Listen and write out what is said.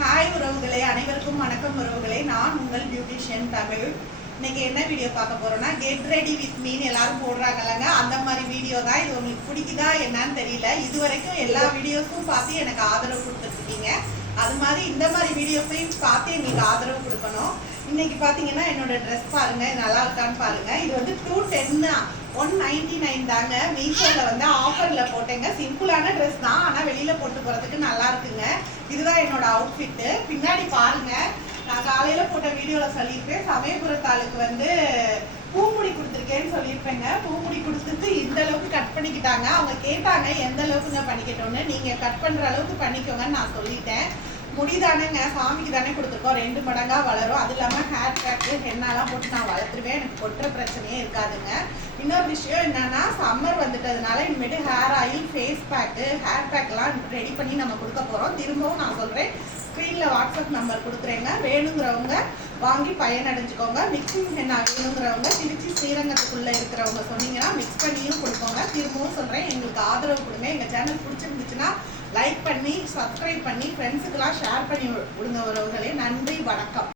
Hi உறவுகளே, அனைவருக்கும் வணக்கம் உறவுகளே. நான் உங்கள் பியூட்டிஷியன் தமிழ். இன்னைக்கு என்ன வீடியோ பார்க்க போறோம்னா, கெட் ரெடி வித் மீன் எல்லாரும் போடுறாங்கல்லங்க, அந்த மாதிரி வீடியோ தான். இது உங்களுக்கு பிடிக்குதா என்னன்னு தெரியல. இது வரைக்கும் எல்லா வீடியோஸும் பார்த்து எனக்கு ஆதரவு கொடுத்துருக்கீங்க. அது மாதிரி இந்த மாதிரி வீடியோஸையும் பார்த்து எங்களுக்கு ஆதரவு கொடுக்கணும். இன்னைக்கு பார்த்தீங்கன்னா என்னோட ட்ரெஸ் பாருங்க, இது நல்லா இருக்கான்னு பாருங்க. இது வந்து 210 199 தாங்க. மீஷோவில் வந்து ஆஃபரில் போட்டேங்க. சிம்பிளான ட்ரெஸ் தான், ஆனால் வெளியில் போட்டு போகிறதுக்கு நல்லா இருக்குங்க. இதுதான் என்னோட அவுட்ஃபிட்டு. பின்னாடி பாருங்க, நான் காலையில் போட்ட வீடியோவில் சொல்லியிருப்பேன், சமயபுரத்தாளுக்கு வந்து பூமுடி கொடுத்துருக்கேன்னு சொல்லியிருப்பேங்க. பூமுடி கொடுத்துட்டு இந்த அளவுக்கு கட் பண்ணிக்கிட்டாங்க. அவங்க கேட்டாங்க எந்த அளவுக்குங்க பண்ணிக்கிட்டோன்னு. நீங்கள் கட் பண்ணுற அளவுக்கு பண்ணிக்கோங்கன்னு நான் சொல்லிட்டேன். முடிதானேங்க, சாமிக்கு தானே கொடுத்துருக்கோம், 2 மடங்காக வளரும். அது இல்லாமல் ஹேர் பேக்கு ஹென்னாலாம் போட்டு நான் வளர்த்துருவேன். எனக்கு கொட்டுற பிரச்சனையே இருக்காதுங்க. இன்னொரு விஷயம் என்னன்னா, சம்மர் வந்துட்டதுனால இனிமேட்டு hair oil, face pack, hair பேக்லாம் ரெடி பண்ணி நம்ம கொடுக்க போகிறோம். திரும்பவும் நான் சொல்கிறேன், ஸ்க்ரீனில் வாட்ஸ்அப் நம்பர் கொடுக்குறேங்க. வேணுங்கிறவங்க வாங்கி பயனடைஞ்சுக்கோங்க. மிக்சிங் ஹென்னா வேணுங்கிறவங்க திருச்சி ஸ்ரீரங்கத்துக்குள்ளே இருக்கிறவங்க சொன்னீங்கன்னா மிக்ஸ் பண்ணியும் கொடுப்போங்க. திரும்பவும் சொல்கிறேன், எங்களுக்கு ஆதரவு கொடுங்க. எங்கள் சேனல் பிடிச்சிருந்துச்சுன்னா லைக் பண்ணி, சப்ஸ்கிரைப் பண்ணி, ஃப்ரெண்ட்ஸுக்கெல்லாம் ஷேர் பண்ணி விடுங்க உறவுகளே. நன்றி, வணக்கம்.